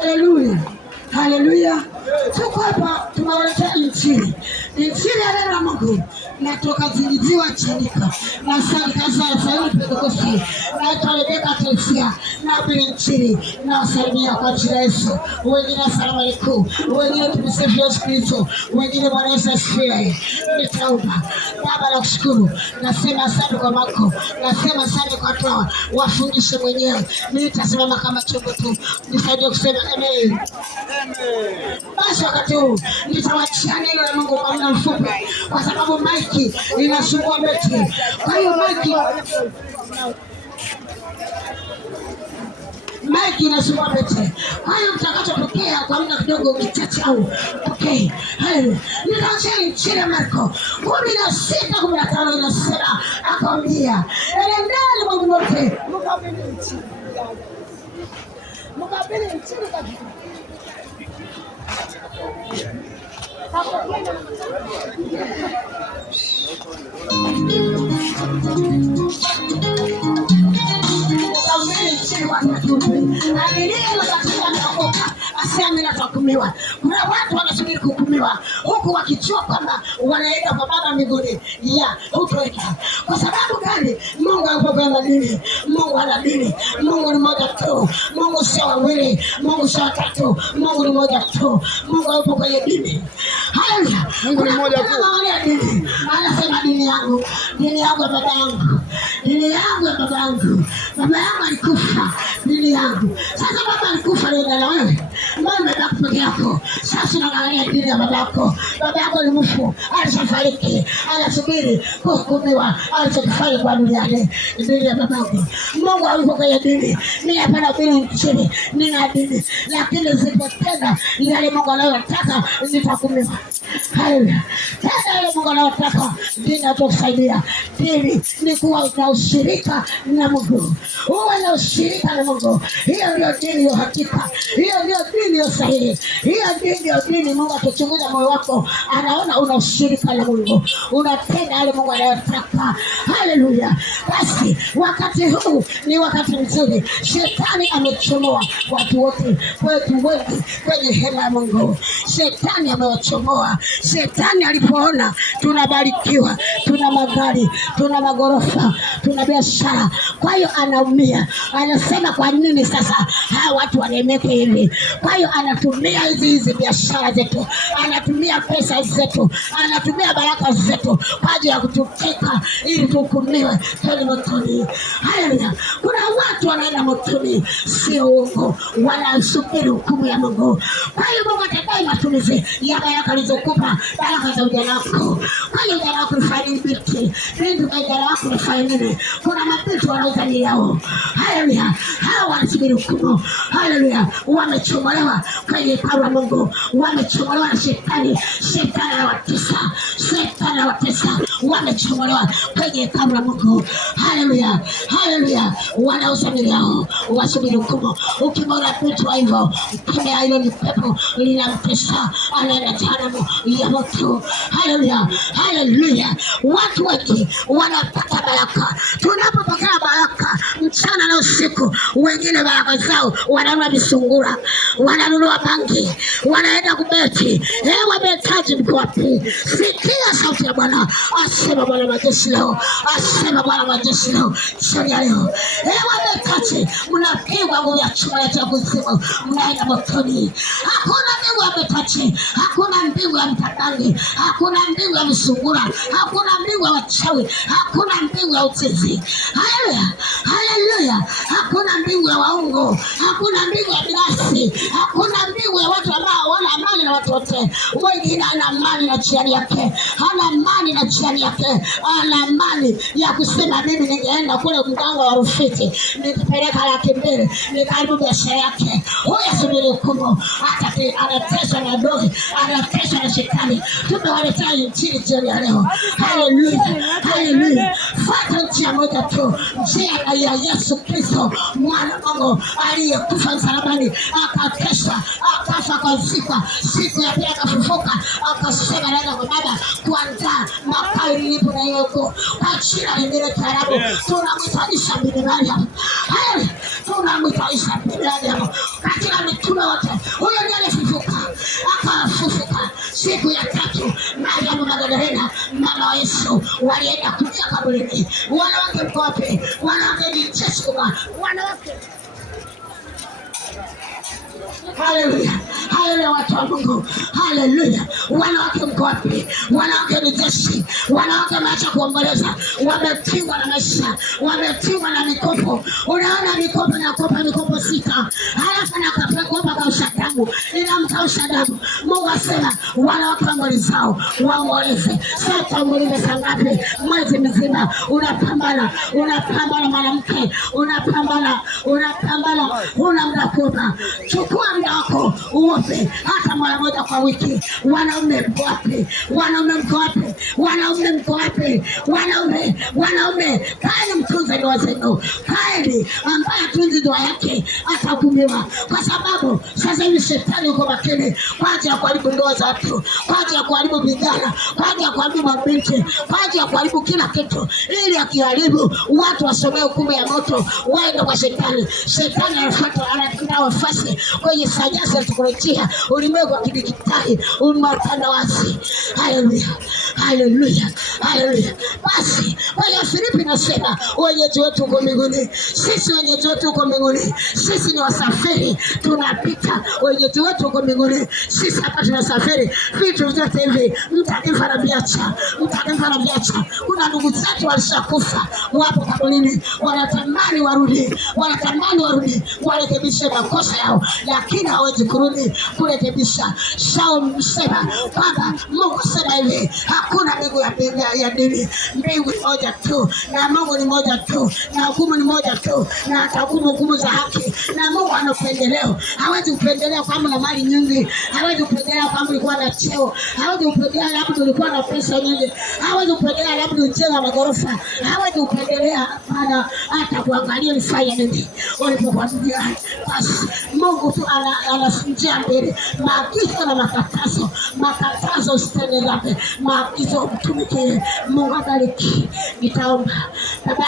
Haleluya. Haleluya. Tuko hapa tunawaletea injili. Injili ya neno la Mungu natoka Ziliziwa Chinika na Sanikaza ya Sayuni Pentekoste na Rebeka Telsia na Injili na wasalimia kwa jina la Yesu. Wengine asalamu alaykum, wengine tumsifu Yesu Kristo, wengine Bwana Yesu asifiwe. Nitaomba. Baba nakushukuru, nasema asante kwa mako, nasema asante kwa toa, wafundishe mwenyewe. Mimi nitasimama kama chombo tu, nisaidie kusema amen. Basi wakati huu nitawachia neno la Mungu kwa muda mfupi, kwa sababu maiki inasumbua beti. Kwa hiyo maiki inasumbua beti. Kwa hiyo mtakachopokea kwa muda kidogo kichache au okay. Hayo nitawachia Injili ya Marko 16:15 inasema, akamwambia enendeni Mungu wote mkabili Injili kabisa. Kuna watu wanasubiri kuhukumiwa huku wakijua kwamba wanaenda kwa Baba mbinguni. Hutoenda. Kwa sababu gani? Mungu yupo kwa dini. Mungu ana dini. Mungu ni mmoja tu. Mungu sio wawili. Mungu sio watatu. Mungu ni mmoja tu. Mungu yupo kwenye dini. Haleluya. Mungu ni mmoja tu. Dini. Anasema dini yangu ya baba yangu. Dini yangu ya baba yangu. Baba yangu alikufa. Dini yangu. Sasa baba alikufa ndio na wewe. Mama peke yako. Sasa unaangalia dini ya baba yako. Baba yako ni mfu. Alishafariki. Anasubiri kuhukumiwa. Alichokifanya kwa duniani. Dini ya baba yako. Mungu yupo kwenye dini. Mimi hapa na dini chini. Nina dini. Lakini zipotenda yale Mungu anayotaka nitahukumiwa. Haleluya. Tena ile Mungu anataka dini atukusaidia. Dini ni kuwa na ushirika na Mungu. Uwe na ushirika na Mungu. Hiyo ndio dini ya hakika. Hiyo ndio dini ya sahihi. Hiyo ndio dini Mungu akichunguza moyo wako anaona una ushirika na Mungu. Unatenda yale Mungu anayotaka. Haleluya. Basi wakati huu ni wakati mzuri. Shetani amechomoa watu wote kwetu wengi kwenye hema ya Mungu. Shetani amewachomoa. Shetani alipoona tunabarikiwa, tuna magari, tuna magorofa, tuna biashara, kwa hiyo anaumia. Anasema kwa nini sasa hawa watu wanemeke hivi? Kwa hiyo anatumia hizi biashara zetu, anatumia pesa zetu, anatumia baraka zetu kwa ajili ya kututeka ili tuhukumiwe twende motoni. Haleluya. Kuna watu wanaenda motoni, sio uongo, wanasubiri hukumu ya Mungu. Kwa hiyo Mungu atadai matumizi ya baraka alizokupa, baraka za ujana wako. Kwa hiyo ujana wako nifanye binti, binti kwa ujana wako nifanye nini? Kuna mabinti wanauza ni yao. Haleluya. Hawa wanasubiri hukumu. Haleluya. Wamechomolewa kwenye hekalu la Mungu, wamechomolewa na shetani. Shetani anawatesa, shetani anawatesa, wamechomolewa kwenye hekalu la Mungu. Haleluya. Haleluya. Wanauza ni yao, wasubiri hukumu. Ukimwona binti wa hivyo, ukimya hilo ni pepo linamtesa, anaenda jehanamu ya moto. Haleluya. Haleluya. Watu wengi wanapata baraka. Tunapopokea baraka mchana na usiku, wengine baraka zao wananunua visungura, wananunua bangi, wanaenda kubeti. Wametaji mko wapi? Sikia sauti ya Bwana. Asema Bwana majeshi leo. Asema Bwana majeshi leo. Jioni ya leo. Wametaji, mnapigwa nguvu ya chuma ya kuzimu, mnaenda motoni. Hakuna mbingu ya metaji, hakuna mbingu ya mtadangi, hakuna mbingu ya visungura, hakuna mbingu ya wachawi, hakuna mbingu ya utezi. Haleluya. Haleluya. Hakuna mbingu ya waongo, hakuna mbingu ya binafsi, hakuna mbingu ya watu ambao hawana amani na watu wote. Wengine ana amani na jirani yake, hana amani na jirani yake, ana amani ya kusema mimi ningeenda kule mganga wa Rufiji nikipeleka 200,000 nikaribu biashara yake. Huyo asubiri hukumu. Hata anateswa na adui, anateswa na shetani. Tumewaletea injili jioni ya leo. Haleluya. Haleluya. Fuata njia moja tu, njia ya Yesu Kristo mwana Mungu aliyekufa msalabani, akateswa, akafa, akazikwa, siku ya pili akafufuka, akasema naenda kwa Baba kuandaa makao nilipo na yuko. Kwa jina lingine karibu tunamwita Isa bin Maryam. Tunamwita maisha ya binadamu. Katika mitume wote huyo ndiye alifufuka, akafufuka siku ya tatu. Mariamu Magdalena mama wa Yesu walienda kuja kaburini. Wanawake mko wapi? Wanawake ni Jessica, wanawake. Haleluya, haleluya watu wa Mungu, haleluya. Wanawake mko wapi? Wanawake ni jeshi. Wanawake wameacha kuomboleza, wamepigwa na maisha, wamepigwa na mikopo. Unaona mikopo na kopa mikopo 6, halafu na kapekopa kausha damu, inamkausha damu. Mungu asema wanawake wangoli zao waomboleze. Sasa omboleze saa ngapi? Mwezi mzima unapambana, unapambana mwanamke, unapambana, huna muda kuomba. Chukua muda wako uombe hata mara moja kwa wiki. Wanaume mko wapi? Wanaume mko wapi? Wanaume mko wapi? Wanaume kaeni mtunze ndoa zenu. Kaeni, ambaye atunzi ndoa yake atahukumiwa, kwa sababu sasa hivi shetani uko makini kwa ajili ya kuharibu ndoa za watu, kwa ajili ya kuharibu vijana, kwa ajili ya kuharibu mabinti, kwa ajili ya kuharibu kila kitu, ili akiharibu watu wasomee hukumu ya moto, waende kwa shetani. Shetani anafuata, anatumia wafasi kwenye sayansi ya teknolojia, ulimwengu wa kidijitali, utandawazi. Haleluya, haleluya, haleluya. Basi kwenye Filipi nasema wenyeji wetu uko mbinguni. Sisi wenyeji wetu uko mbinguni. Sisi ni wasafiri, tunapita. Wenyeji wetu uko mbinguni. Sisi hapa tunasafiri. Vitu vyote hivi mtakifa na viacha, mtakifa na viacha. Kuna ndugu zetu walishakufa, wapo kaburini, wanatamani warudi, warekebishe makosa yao, lakini hawezi kurudi kurekebisha. Shaul msema kwamba Mungu sema hivi, hakuna mbingu ya dini. Mbingu ni moja tu, na Mungu ni moja tu, na hukumu ni moja tu, na atahukumu hukumu za haki. Na Mungu ana upendeleo. Hawezi kupendelea kwamba na mali nyingi, hawezi kupendelea kwamba ulikuwa na cheo, hawezi kupendelea labda ulikuwa na pesa nyingi, hawezi kupendelea labda ujenga magorofa, hawezi kupendelea. Hapana, hata kuangalia ulifanya nini ulipokuwa duniani. Basi Mungu tu anafunjia mbele maagizo na makatazo usitende dhambi, maagizo mtumikie. Mungu abariki. Nitaomba. Baba